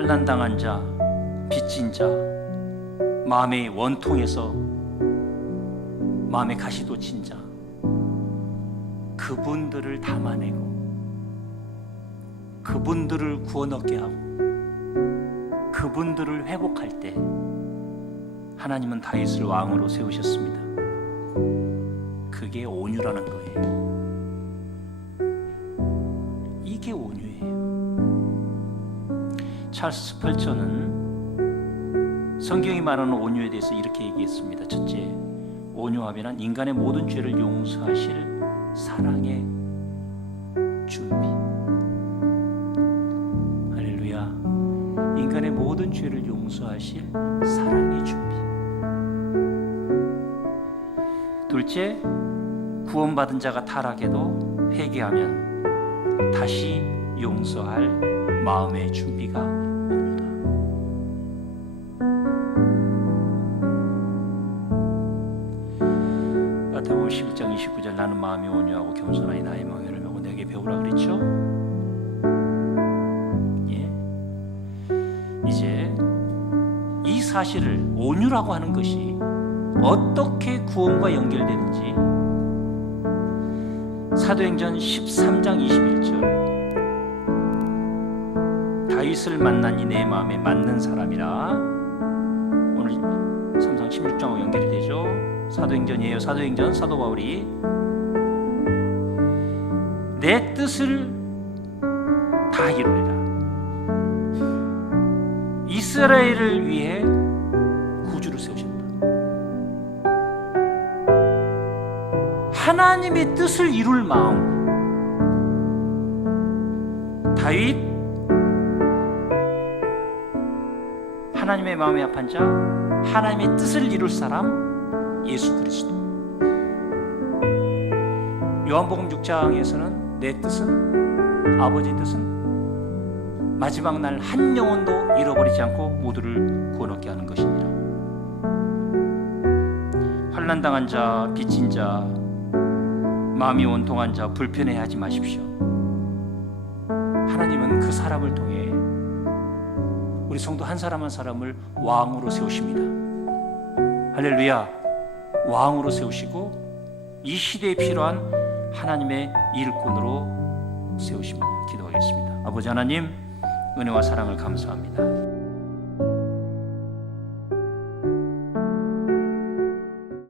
환난 당한 자, 빚진 자, 마음의 원통에서 마음의 가시돋친 자, 그분들을 담아내고 그분들을 구원 얻게 하고 그분들을 회복할 때 하나님은 다윗을 왕으로 세우셨습니다. 그게 온유라는 거예요. 이게 온유예요. 찰스 스펄전은 성경이 말하는 온유에 대해서 이렇게 얘기했습니다. 첫째, 온유함이란 인간의 모든 죄를 용서하실 사랑의 준비. 할렐루야. 인간의 모든 죄를 용서하실 사랑의 준비. 둘째, 구원받은 자가 타락해도 회개하면 다시 용서할 마음의 준비가 마태복음 11장 29절 나는 마음이 온유하고 겸손하니 나의 망회를 하고 내게 배우라 그랬죠? 예. 이제 이 사실을 온유라고 하는 것이 어떻게 구원과 연결되는지 사도행전 13장 21절 다윗을 만나니 내 마음에 맞는 사람이라 오늘 삼상 16장하고 연결이 되죠 사도행전이에요. 사도행전 사도 바울이 내 뜻을 다 이루리라. 이스라엘을 위해 구주를 세우셨다. 하나님의 뜻을 이룰 마음. 다윗 하나님의 마음에 합한 자 하나님의 뜻을 이룰 사람 예수 그리스도 요한복음 6장에서는 내 뜻은 아버지 뜻은 마지막 날 한 영혼도 잃어버리지 않고 모두를 구원 얻게 하는 것이니라 환난 당한 자 빚진 자 마음이 원통한 자 불편해하지 마십시오. 하나님은 그 사람을 통해 우리 성도 한 사람 한 사람을 왕으로 세우십니다. 할렐루야. 왕으로 세우시고 이 시대에 필요한 하나님의 일꾼으로 세우십니다. 기도하겠습니다. 아버지 하나님 은혜와 사랑을 감사합니다.